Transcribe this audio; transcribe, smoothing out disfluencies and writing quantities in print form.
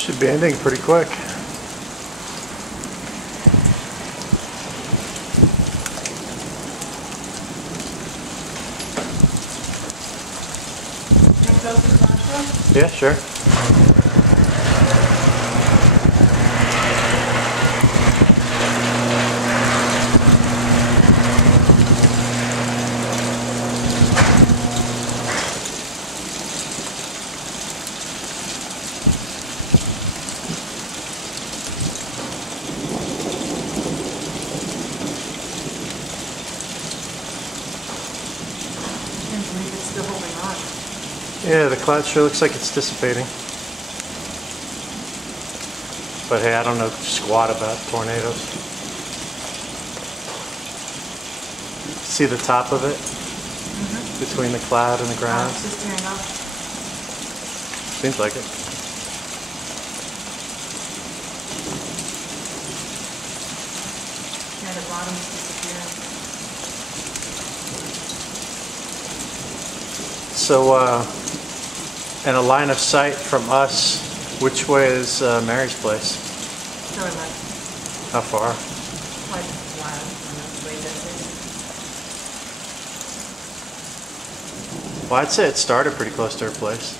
Should be ending pretty quick. Yeah, sure. It's still holding on. Yeah, the cloud sure looks like it's dissipating. But hey, I don't know squat about tornadoes. See the top of it? Between the cloud and the ground? It's just tearing off. Seems like it. Yeah, the bottom is disappearing. So, in a line of sight from us, which way is Mary's place? Door left. How far? Quite a while. Way this Well, I'd say it started pretty close to her place.